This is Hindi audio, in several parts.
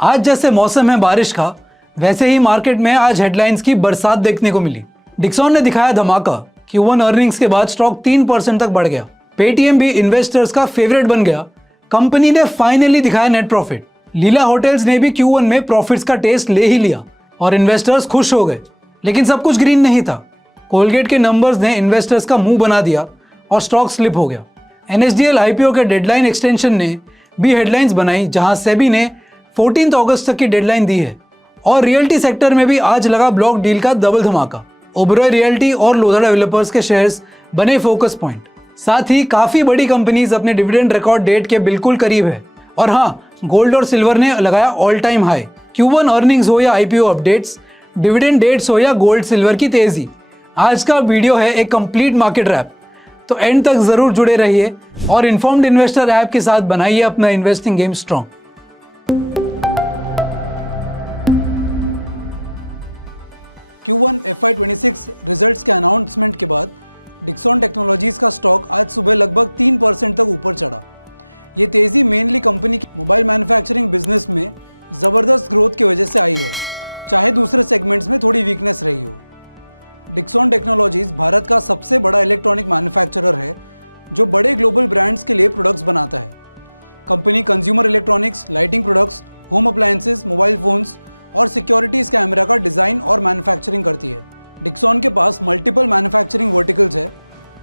आज जैसे मौसम है बारिश का, वैसे ही मार्केट में आज हेडलाइंस की बरसात देखने को मिली। डिक्सॉन ने दिखाया धमाका। Q1 अर्निंग्स के बाद स्टॉक 3% तक बढ़ गया। पेटीएम भी इन्वेस्टर्स का फेवरेट बन गया। कंपनी ने फाइनली दिखाया नेट प्रॉफिट। लीला होटल्स ने भी Q1 में प्रॉफिट्स का टेस्ट ले ही लिया और इन्वेस्टर्स खुश हो गए। लेकिन सब कुछ ग्रीन नहीं था। कोलगेट के नंबर्स ने इन्वेस्टर्स का मुंह बना दिया और स्टॉक स्लिप हो गया। NSDL IPO के डेडलाइन एक्सटेंशन ने भी हेडलाइंस बनाई, जहां सेबी ने 14 अगस्त तक की डेडलाइन दी है। और रियल्टी सेक्टर में भी आज लगा ब्लॉक डील का डबल धमाका। ओबरॉय रियल्टी और लोधा डेवलपर्स के शेयर्स बने फोकस पॉइंट। साथ ही काफी बड़ी कंपनीज अपने डिविडेंड रिकॉर्ड डेट के बिल्कुल करीब है। और हाँ, गोल्ड और सिल्वर ने लगाया all time high. Q1 earnings हो या IPO अपडेट्स, डिविडेंड डेट्स हो या गोल्ड सिल्वर की तेजी, आज का वीडियो है एक कंप्लीट मार्केट रैप। तो एंड तक जरूर जुड़े रहिए और इन्फॉर्म्ड इन्वेस्टर ऐप के साथ बनाइए अपना investing game strong. Q1 FY26 results के अनाउंसमेंट के बाद डिक्सॉन टेक्नोलॉजीज का स्टॉक आज सुबह लगभग 3% तक ऊपर चढ़ा। ये तेजी मेनली कंपनी की मोबाइल मैन्युफैक्चरिंग बिजनेस में ज़बरदस्त ग्रोथ की वजह से आई है, चाहे दूसरे सेगमेंट्स में थोड़ी वीकनेस रही हो। डिक्सॉन टेक्नोलॉजीज भारत का सबसे बड़ा इलेक्ट्रॉनिक मैन्युफैक्चरर है जो बड़े ग्लोबल ब्रांड्स के लिए प्रोडक्ट्स बनाता है। Company consumer electronics, lighting products, home appliances, mobile phones और सिक्योरिटीज़ कैमरा का डिज़ाइन और मैन्युफैक्चरिंग करती है। डिक्सॉन के पास मल्टीपल मैन्युफैक्चरिंग वर्टिकल्स है।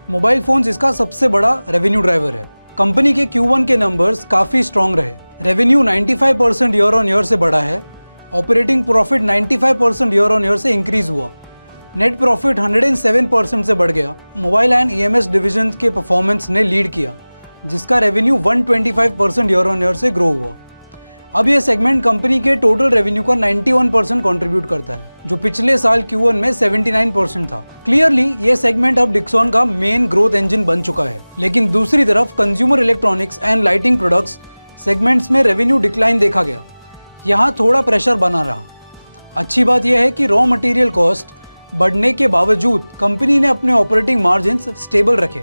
मोबाइल फोन्स इसका सबसे बड़ा रेवेन्यू ड्राइवर है। कंपनी के Q1 के नंबर्स काफ़ी स्ट्रॉन्ग रहे। रेवेन्यू 95% ईयर ऑन ईयर से बढ़ा है। Operating profit 95% year on year से इंक्रीज हुआ। नेट प्रॉफिट 107% से बढ़ गया। मोबाइल एंड EMS डिवीजन के परफॉर्मेंस ने लीड किया, जिसका रेवेन्यू 125% ईयर ऑन ईयर से ग्रो हुआ। अब यह सेगमेंट कंपनी के टोटल रेवेन्यू का 91% कंट्रीब्यूट करता है, जो पिछले साल Q1 में 79% था। क्लियरली ये सेगमेंट अब डिक्सॉन का मेन ग्रोथ इंजन बन चुका है। लेकिन दूसरी तरफ consumer electronics and lighting products segments में रेवेन्यू डिक्लाइन देखा गया। यहाँ थोड़ा प्रेशर बना रहा। अच्छी बात यह है कि रॉ मटेरियल कॉस्ट बढ़ने के बावजूद कंपनी ने अपने ऑपरेटिंग मार्जिन्स स्टेबल रखे,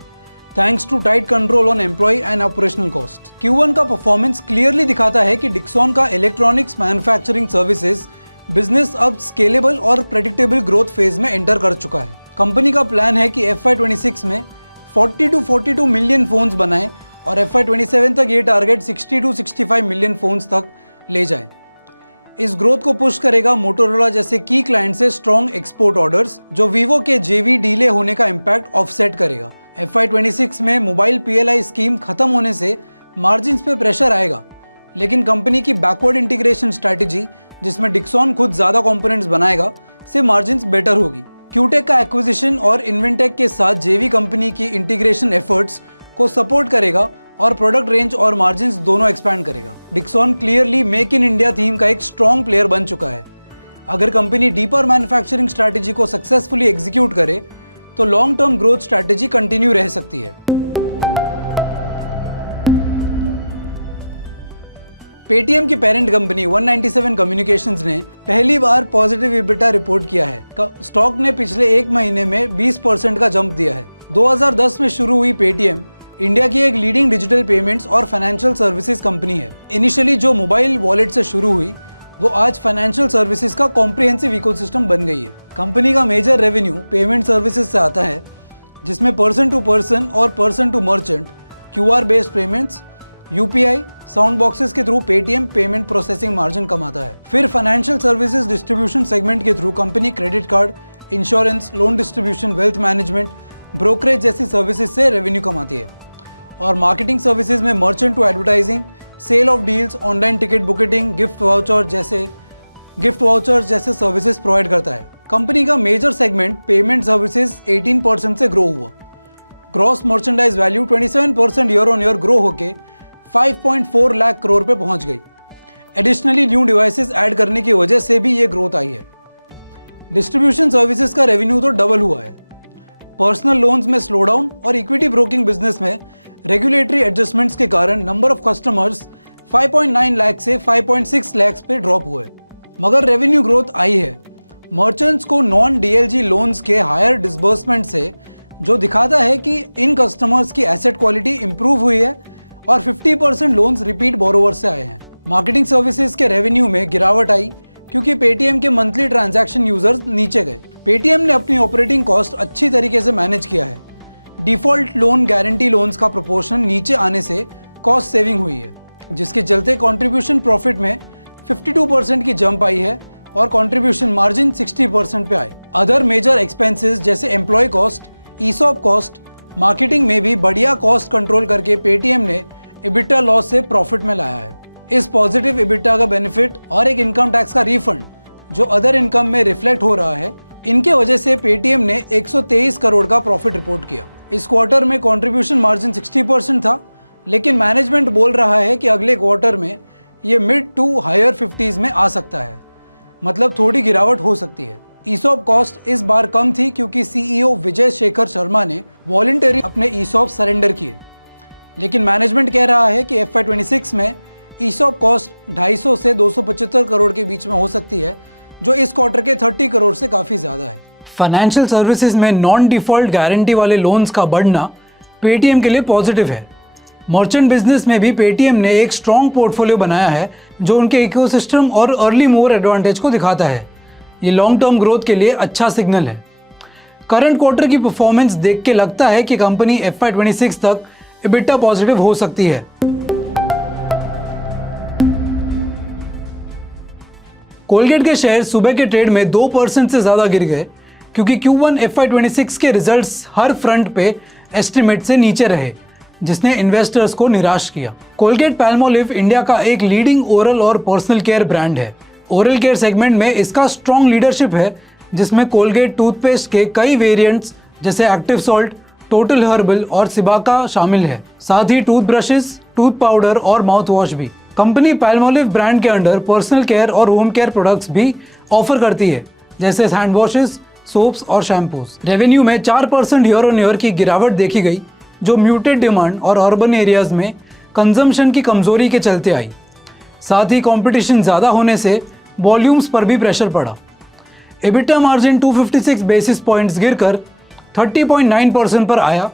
thanks to tight control on employee and operational cost. Q1 का परफॉर्मेंस क्लियरली दिखाता है कि डिक्सॉन का इलेक्ट्रॉनिक्स मैन्युफैक्चरिंग सर्विसेज बिजनेस अब स्केलेबल और प्रेडिक्टेबल ग्रोथ फेज में एंटर कर चुका है। कंपनी का प्लान है कि FY26 में 40 to 42 मिलियन फोन्स बनाए और FY27 तक ये टारगेट 60 to 65 मिलियन फोन्स तक ले जाए। इस ग्रोथ को पुश करेगा मोटोरोला जैसे की क्लाइंट से स्ट्रॉन्ग एक्सपोर्ट ऑर्डर्स, जो वीवो के JV डीले होने का इम्पैक्ट ऑफसेट करेगा। FY26 में मोबाइल PLI स्कीम खत्म होने से मार्जिन्स पे प्रेशर आएगा, लेकिन कंपनी की बैकवर्ड इंटीग्रेशन स्ट्रैटेजी, जिसमें डिक्सॉन खुद ज़्यादा कंपोनेंट्स बनाएगा, से मार्जिन्स बेटर होगी। क्यूटेक का एक्विजिशन और इन्वेंटेक के साथ JV कंपनी की इंटीग्रेशन एफर्ट्स को सपोर्ट करेगा और प्रोडक्ट रेंज और मार्जिन्स दोनों एक्सपैंड करेगा। Dixon clearly make in India theme का एक स्ट्रॉन्ग प्लेयर बन चुका है। अगर कंपनी डीपर मैन्युफैक्चरिंग स्ट्रैटेजी को सक्सेसफुली एग्जीक्यूट करे तो long term growth strategy continue रह सकती है। पेटीएम की पेरेंट कंपनी 197 कम्युनिकेशंस ने पहली बार पॉजिटिव EBITDA रिपोर्ट किया है। स्टॉक ने पिछले एक महीने में 20% का जंप दिया है। 2010 में शुरू हुई पेटीएम इंडिया की एक लीडिंग डिजिटल पेमेंट्स और फाइनेंशियल सर्विसेज कंपनी है। इनिशियली जो मोबाइल वॉलेट से शुरू हुई, वो आज फाइनेंशियल सर्विसेज का कॉम्प्रिहेंसिव इकोसिस्टम बन गई है। कंपनी का मेजर रेवेन्यू पेमेंट सर्विसेज से आता है, जिसमें पर्सन टू पर्सन और person to merchant QR based payments, UPI, sound boxes के through Paytm payment processing margin कमाता है। फिर फाइनेंशियल सर्विसेज डिस्ट्रीब्यूशन सेगमेंट के through company credit card, insurance, loan distribution, wealth management, brokerage जैसी सर्विसेज से रेवेन्यू कमाती है। और मार्केटिंग सर्विसेज में merchant to advertising, sale of deals, online ticket booking, gift voucher जैसे सर्विसेज प्रोवाइड करता है। कंपनी का मेजर सेगमेंट पेमेंट सर्विसेज 18% से ग्रो हुआ। Gross merchandise value 27% year on year grow होकर 5.4 लाख करोड़ पे पहुंच गई। एडिशनली न्यू डिवाइसेस ऐड करने की वजह से भी ये ग्रोथ आई है। डिस्ट्रीब्यूशन सर्विसेज का रेवेन्यू तो डबल हुआ है। पर्सनल लोन्स में स्लो डाउन और इक्विटी ब्रोकिंग बिजनेस में रेगुलेटरी एडजस्टमेंट्स के कारण नंबर ऑफ कस्टमर्स 5.9 लाख से 5.6 लाख पे ड्रॉप हुए, मगर रेवेन्यू ग्रोथ आई है। मर्चेंट्स को नॉन DLG लोन्स के हायर डिसबर्समेंट से, जो दिखाता है कि इन कस्टमर्स की एसेट क्वालिटी इंप्रूव हुई है और 50% लोन्स रिपीट बोरोवर से आए हैं। मार्केटिंग सर्विसेज के रेवेन्यू में गिरावट आई क्योंकि पेटीएम के मंथली ट्रांजैक्शन यूजर्स नीचे गए। पेटीएम ने अपनी ऑपरेटिंग कॉस्ट अच्छी तरीके से मैनेज किया है। डिफॉल्ट लोन गारंटी लोन्स का प्रोपोर्शन नीचे आने से कॉस्ट सेविंग हुई है, जिसके चलते कंट्रीब्यूशन प्रॉफिट में 52% की जंप आई है और कंट्रीब्यूशन मार्जिन 60% पे आए। अदर मेजर एक्सपेंसेस जैसे employee cost, ESOP cost, marketing में भी बढ़िया कॉस्ट कंट्रोल करके पेटीएम ने EBITDA लॉस से प्रॉफिट में लाया है। इस पॉजिटिव EBITDA का बेनिफिट और एक इनकम टैक्स का रिफंड जो अदर इनकम में रिफ्लेक्ट हो रहा है, इनके वजह से पेटीएम ने 123 करोड़ का प्रॉफिट रिपोर्ट किया। इस क्वार्टर में कंट्रीब्यूशन मार्जिन 60% था, लेकिन मैनेजमेंट बोल रहा है कि अगले क्वार्टर में ये मिड टू हायर 50s में आ सकता है, मतलब थोड़ी गिरावट हो सकती है। ईसॉप कॉस्ट इस बार कम थी क्योंकि CEO विजय शेखर शर्मा ने वॉलंटरी अपने ईसॉप सरेंडर किए, लेकिन मैनेजमेंट कह रहा है कि FY26 में ईसॉप कॉस्ट 250 से 275 करोड़ के बीच में हो सकती है, जो इस क्वार्टर के 30 करोड़ से काफ़ी ज़्यादा है। फाइनेंशियल सर्विसेज में नॉन डिफॉल्ट गारंटी वाले लोन्स का बढ़ना पेटीएम के लिए पॉजिटिव है। मर्चेंट बिजनेस में भी पेटीएम ने एक स्ट्रॉन्ग पोर्टफोलियो बनाया है जो उनके इकोसिस्टम और अर्ली मूवर एडवांटेज को दिखाता है। ये लॉन्ग टर्म ग्रोथ के लिए अच्छा सिग्नल है। करंट क्वार्टर की परफॉर्मेंस देख के लगता है कि कंपनी FY26 तक EBITDA पॉजिटिव हो सकती है। कोलगेट के शेयर सुबह के ट्रेड में 2% से ज़्यादा गिर गए क्योंकि Q1 FY26 के रिजल्ट्स हर फ्रंट पे एस्टिमेट से नीचे रहे, जिसने इन्वेस्टर्स को निराश किया। कोलगेट पैल्मोलिव इंडिया का एक लीडिंग ओरल और पर्सनल केयर ब्रांड है। ओरल केयर सेगमेंट में इसका स्ट्रॉन्ग लीडरशिप है, जिसमें कोलगेट टूथपेस्ट के कई वेरिएंट्स जैसे एक्टिव सॉल्ट, टोटल हर्बल और सिबाका शामिल है। साथ ही टूथ ब्रशेस, टूथ पाउडर और माउथ वॉश भी। कंपनी पैल्मोलिव ब्रांड के अंडर पर्सनल केयर और होम केयर प्रोडक्ट्स भी ऑफर करती है, जैसे हैंड वॉशेस, सोप्स और शैम्पूस। रेवेन्यू में 4% ईयर ऑन ईयर की गिरावट देखी गई, जो म्यूटेड डिमांड और अर्बन एरियाज में कंजम्पशन की कमजोरी के चलते आई। साथ ही कंपटीशन ज़्यादा होने से वॉल्यूम्स पर भी प्रेशर पड़ा। EBITDA मार्जिन 256 बेसिस पॉइंट्स गिरकर 30.9% पर आया,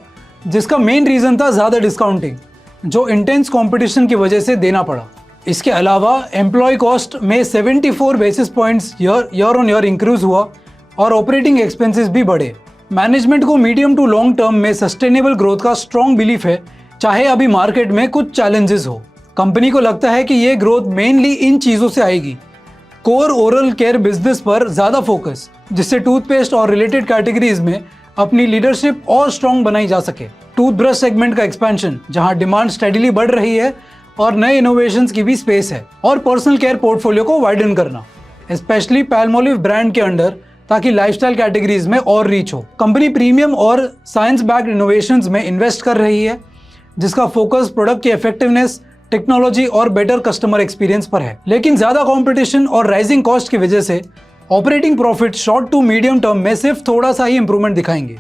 जिसका मेन रीज़न था ज़्यादा डिस्काउंटिंग, जो इंटेंस कंपटीशन की वजह से देना पड़ा। इसके अलावा एम्प्लॉय कॉस्ट में 74 basis points year on year increase हुआ और ऑपरेटिंग एक्सपेंसेस भी बढ़े। मैनेजमेंट को मीडियम टू लॉन्ग टर्म में सस्टेनेबल ग्रोथ का स्ट्रॉन्ग बिलीफ है, चाहे अभी मार्केट में कुछ चैलेंजेस हो। कंपनी को लगता है कि ये ग्रोथ मेनली इन चीज़ों से आएगी। कोर ओरल केयर बिजनेस पर ज़्यादा फोकस, जिससे टूथपेस्ट और रिलेटेड कैटेगरीज में अपनी लीडरशिप और स्ट्रॉन्ग बनाई जा सके। टूथब्रश सेगमेंट का एक्सपेंशन, जहां डिमांड स्टेडीली बढ़ रही है और नए इनोवेशंस की भी स्पेस है। और पर्सनल केयर पोर्टफोलियो को वाइडन करना, स्पेशली पैल्मोलिव ब्रांड के अंडर, ताकि लाइफस्टाइल कैटेगरीज में और रीच हो। कंपनी प्रीमियम और साइंस बैक्ड इनोवेशंस में इन्वेस्ट कर रही है, जिसका फोकस प्रोडक्ट की इफेक्टिवनेस, टेक्नोलॉजी और बेटर कस्टमर एक्सपीरियंस पर है। लेकिन ज़्यादा कॉम्पिटिशन और राइजिंग कॉस्ट की वजह से operating profit short to medium term में सिर्फ थोड़ा सा ही इंप्रूवमेंट दिखाएंगे।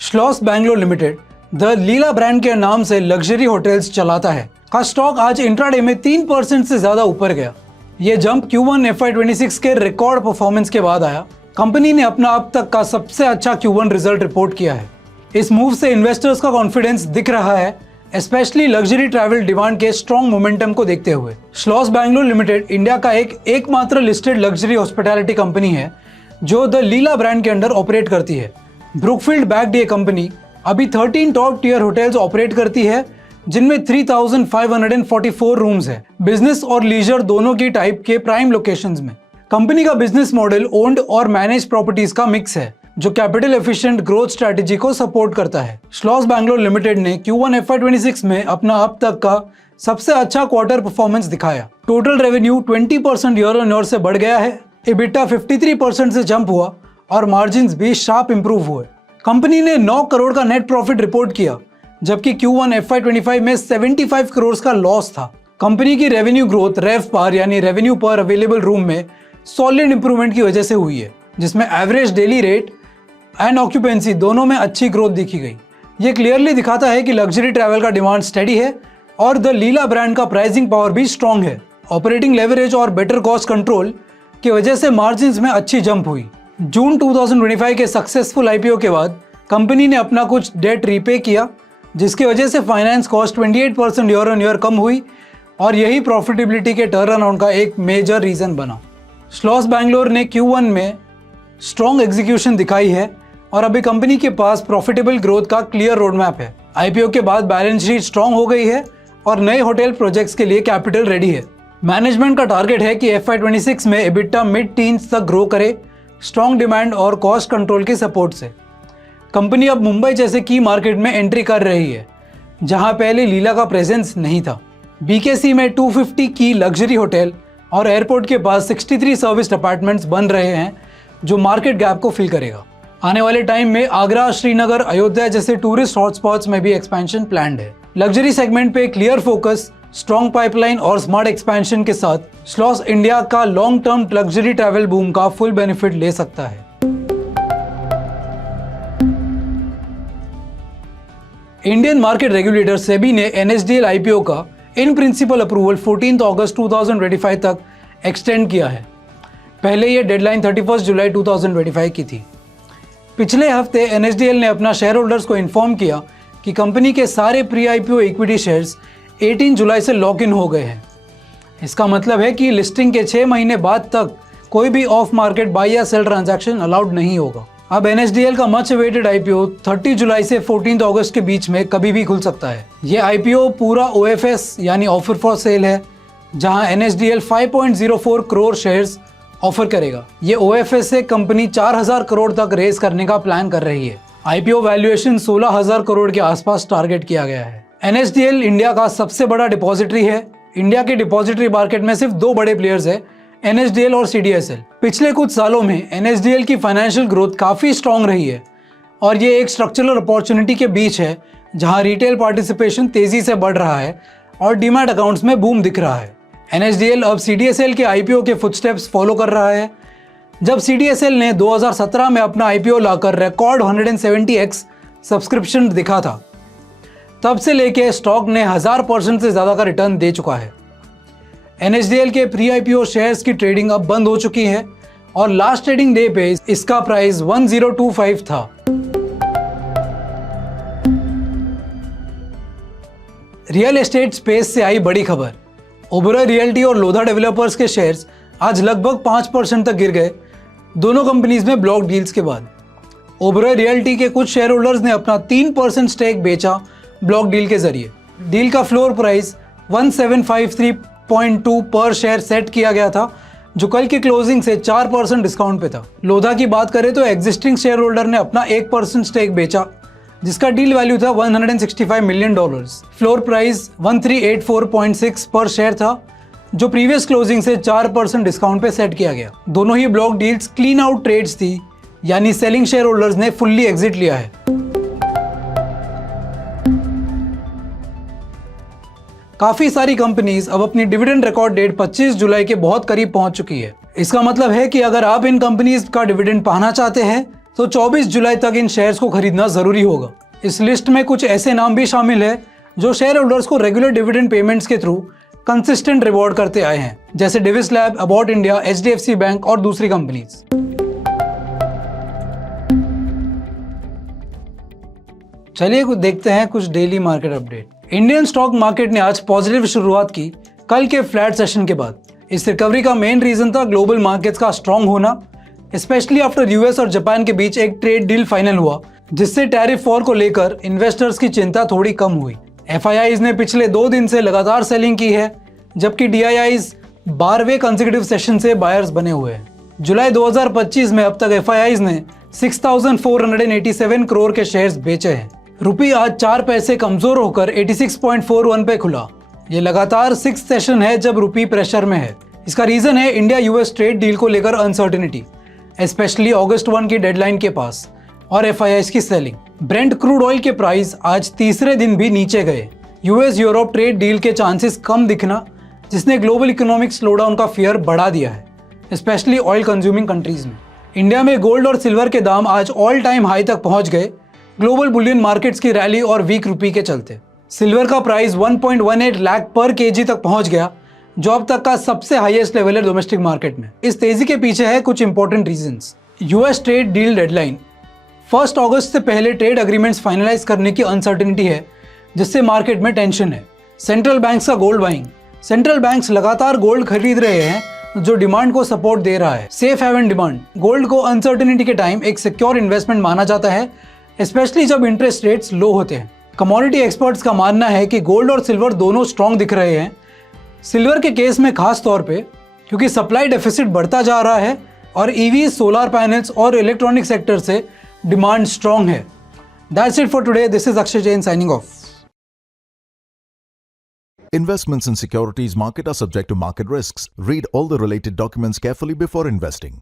Schloss Bangalore Limited the Leela brand के नाम से लग्जरी होटल्स चलाता है, का स्टॉक आज इंट्राडे में 3% से ज्यादा ऊपर गया। ये जंप Q1 FY26 के रिकॉर्ड परफॉर्मेंस के बाद आया। कंपनी ने अपना अब तक का सबसे अच्छा Q1 रिजल्ट रिपोर्ट किया है। इस मूव से इन्वेस्टर्स का कॉन्फिडेंस दिख रहा है, स्पेशली लग्जरी ट्रैवल डिमांड के स्ट्रॉन्ग मोमेंटम को देखते हुए। श्लॉस बैंगलोर लिमिटेड इंडिया का एकमात्र लिस्टेड लग्जरी हॉस्पिटैलिटी कंपनी है जो द लीला ब्रांड के अंडर ऑपरेट करती है। ब्रुकफील्ड बैक्ड ये कंपनी अभी 13 टॉप टियर होटल्स ऑपरेट करती है, जिनमें 3,544 रूम्स है, बिजनेस और लीजर दोनों की टाइप के प्राइम लोकेशंस में। कंपनी का बिजनेस मॉडल ओन्ड और मैनेज प्रॉपर्टीज का मिक्स है, जो कैपिटल एफिशिएंट ग्रोथ स्ट्रेटेजी को सपोर्ट करता है। श्लॉस बैंगलोर लिमिटेड ने Q1 FY26 में अपना अब तक का सबसे अच्छा क्वार्टर परफॉर्मेंस दिखाया। Total revenue 20% year on year से बढ़ गया है, EBITDA 53% से जंप हुआ और मार्जिन्स भी शार्प इंप्रूव हुए। कंपनी ने 9 करोड़ का नेट प्रॉफिट रिपोर्ट किया, जबकि Q1 FY25 में 75 करोड़ का लॉस था। कंपनी की रेवेन्यू ग्रोथ रेवपार यानी रेवेन्यू पर अवेलेबल रूम में सॉलिड इंप्रूवमेंट की वजह से हुई है, जिसमें average daily rate and occupancy दोनों में अच्छी ग्रोथ देखी गई। ये क्लियरली दिखाता है कि लग्जरी ट्रैवल का डिमांड स्टेडी है और द लीला ब्रांड का प्राइसिंग पावर भी स्ट्रॉन्ग है। ऑपरेटिंग लेवरेज और बेटर कॉस्ट कंट्रोल की वजह से मार्जिन्स में अच्छी जंप हुई। जून 2025 के सक्सेसफुल IPO के बाद कंपनी ने अपना कुछ डेट रीपे किया, जिसकी वजह से finance cost 28% year on year कम हुई और यही प्रॉफिटेबिलिटी के टर्न अराउंड का एक मेजर रीज़न बना। श्लॉस बैंगलोर ने Q1 में स्ट्रॉन्ग एग्जीक्यूशन दिखाई है और अभी कंपनी के पास प्रॉफिटेबल ग्रोथ का क्लियर रोड मैप है। IPO के बाद बैलेंस शीट स्ट्रॉन्ग हो गई है और नए होटल प्रोजेक्ट्स के लिए कैपिटल रेडी है। मैनेजमेंट का टारगेट है कि FY26 में EBITDA मिड टीन्स तक ग्रो करे, स्ट्रॉन्ग डिमांड और कॉस्ट कंट्रोल के सपोर्ट से। कंपनी अब मुंबई जैसे की मार्केट में एंट्री कर रही है, जहां पहले लीला का प्रेजेंस नहीं था। BKC में 250 की लग्जरी होटल और एयरपोर्ट के पास 63 सर्विस्ड अपार्टमेंट्स बन रहे हैं, जो मार्केट गैप को फिल करेगा। आने वाले टाइम में आगरा, श्रीनगर, अयोध्या जैसे टूरिस्ट हॉटस्पॉट्स में भी एक्सपेंशन प्लान्ड है। लग्जरी सेगमेंट पे क्लियर फोकस, स्ट्रॉन्ग पाइपलाइन और स्मार्ट एक्सपेंशन के साथ श्लॉस इंडिया का long term luxury travel boom का फुल बेनिफिट ले सकता है। इंडियन मार्केट रेगुलेटर सेबी ने NSDL IPO का इन प्रिंसिपल अप्रूवल 14 अगस्त 2025 तक एक्सटेंड किया है। पहले यह डेडलाइन 31 जुलाई 2025 की थी। पिछले हफ्ते NSDL ने अपना शेयर होल्डर्स को इन्फॉर्म किया कि कंपनी के सारे प्री IPO इक्विटी शेयर्स 18 जुलाई से लॉक इन हो गए हैं। इसका मतलब है कि लिस्टिंग के 6 महीने बाद तक कोई भी ऑफ मार्केट बाई या सेल ट्रांजैक्शन अलाउड नहीं होगा। अब NSDL का मच अवेटेड IPO 30 जुलाई से 14 अगस्त के बीच में कभी भी खुल सकता है। ये IPO पूरा OFS यानी ऑफर फॉर सेल है, जहां NSDL 5.04 करोड़ शेयर्स ऑफर करेगा। ये OFS से कंपनी 4000 करोड़ तक रेस करने का प्लान कर रही है। IPO वैल्यूएशन 16000 करोड़ के आसपास टारगेट किया गया है। NSDL इंडिया का सबसे बड़ा डिपॉजिटरी है। इंडिया के डिपॉजिटरी मार्केट में सिर्फ 2 बड़े प्लेयर्स हैं, NSDL और CDSL। पिछले कुछ सालों में NSDL की फाइनेंशियल ग्रोथ काफ़ी स्ट्रॉन्ग रही है और ये एक स्ट्रक्चरल अपॉर्चुनिटी के बीच है, जहां रिटेल पार्टिसिपेशन तेज़ी से बढ़ रहा है और डीमैट अकाउंट्स में बूम दिख रहा है। NSDL अब CDSL के IPO के फुटस्टेप्स फॉलो कर रहा है। जब CDSL ने 2017 में अपना IPO लाकर रिकॉर्ड 170x सब्सक्रिप्शन दिखा था, तब से लेके स्टॉक ने 1000% से ज़्यादा का रिटर्न दे चुका है। NSDL के प्री IPO शेयर्स की ट्रेडिंग अब बंद हो चुकी है और लास्ट ट्रेडिंग डे पे इसका प्राइस 1025 था। रियल एस्टेट स्पेस से आई बड़ी खबर। ओबेरॉय रियल्टी और लोधा डेवलपर्स के शेयर्स आज लगभग 5% तक गिर गए, दोनों कंपनीज में ब्लॉक डील्स के बाद। ओबेरॉय रियल्टी के कुछ शेयर होल्डर्स ने अपना 3% स्टेक बेचा ब्लॉक डील के जरिए। डील का फ्लोर प्राइस 1753.2 पर शेयर सेट किया गया था, जो कल की क्लोजिंग से 4% डिस्काउंट पे था। लोधा की बात करें तो एग्जिस्टिंग शेयर होल्डर ने अपना 1% स्टेक बेचा, जिसका डील वैल्यू था $165 मिलियन। फ्लोर प्राइस 1384.6 पर शेयर था, जो प्रीवियस क्लोजिंग से 4% डिस्काउंट पे सेट किया गया। दोनों ही block deals clean out trades थी, यानी सेलिंग शेयर होल्डर्स ने फुल्ली एग्जिट लिया है। काफी सारी कंपनीज अब अपनी डिविडेंड रिकॉर्ड डेट 25 जुलाई के बहुत करीब पहुंच चुकी है। इसका मतलब है कि अगर आप इन कंपनीज का डिविडेंड पाना चाहते हैं तो 24 जुलाई तक इन शेयर्स को खरीदना जरूरी होगा। इस लिस्ट में कुछ ऐसे नाम भी शामिल है जो शेयर होल्डर्स को रेगुलर डिविडेंड पेमेंट्स के थ्रू कंसिस्टेंट रिवॉर्ड करते आए हैं, जैसे Divi's lab, Abbott India, HDFC bank और दूसरी कंपनीज। चलिए कुछ देखते हैं कुछ daily market update. Indian stock market ने आज पॉजिटिव शुरुआत की कल के फ्लैट सेशन के बाद। इस रिकवरी का मेन रीजन था ग्लोबल मार्केट्स का स्ट्रांग होना, स्पेशली आफ्टर US और जापान के बीच एक ट्रेड डील फाइनल हुआ, जिससे टैरिफ वॉर को लेकर इन्वेस्टर्स की चिंता थोड़ी कम हुई। FIIs ने पिछले 2 दिन से लगातार सेलिंग की है, जबकि DIIs 12वें कंसेक्यूटिव सेशन से बायर्स बने हुए हैं। जुलाई 2025 में अब तक FIIs ने 6487 करोड़ के शेयर्स बेचे हैं। रुपये आज 4 पैसे कमजोर होकर 86.41 पे खुला। ये लगातार 6th सेशन है जब रुपये प्रेशर में है। इसका रीजन है इंडिया US ट्रेड डील को लेकर अनसर्टेनिटी, स्पेशली अगस्त 1 की डेडलाइन के पास, और FIIs की सेलिंग। ब्रेंट क्रूड ऑयल के प्राइस आज तीसरे दिन भी नीचे गए। US यूरोप ट्रेड डील के चांसेस कम दिखना, जिसने ग्लोबल इकोनॉमिक स्लोडाउन का फियर बढ़ा दिया है, स्पेशली ऑयल कंज्यूमिंग कंट्रीज में। इंडिया में गोल्ड और सिल्वर के दाम आज ऑल टाइम हाई तक पहुंच गए, ग्लोबल बुलियन मार्केट्स की रैली और वीक रुपये के चलते। सिल्वर का प्राइस 1.18 लाख पर केजी तक पहुंच गया, जो अब तक का सबसे हाईएस्ट लेवल है डोमेस्टिक मार्केट में। इस तेजी के पीछे है कुछ important reasons. US trade deal deadline 1 अगस्त से पहले ट्रेड एग्रीमेंट्स फाइनलाइज करने की अनसर्टेनिटी है, जिससे मार्केट में टेंशन है। सेंट्रल बैंक्स का गोल्ड बाइंग। सेंट्रल बैंक्स लगातार गोल्ड खरीद रहे हैं जो डिमांड को सपोर्ट दे रहा है। Safe haven demand. गोल्ड को अनसर्टेनिटी के टाइम एक सिक्योर इन्वेस्टमेंट माना जाता है, स्पेशली जब इंटरेस्ट रेट्स लो होते हैं। कमोडिटी एक्सपर्ट्स का मानना है कि गोल्ड और सिल्वर दोनों स्ट्रॉन्ग दिख रहे हैं। सिल्वर के केस में खास तौर पे क्योंकि सप्लाई डेफिसिट बढ़ता जा रहा है और ईवी, सोलर पैनल्स और इलेक्ट्रॉनिक सेक्टर से डिमांड स्ट्रॉन्ग है। That's it for today. This is Akshay Jain signing off. Investments in securities market are subject to market risks. Read all the related documents carefully before investing.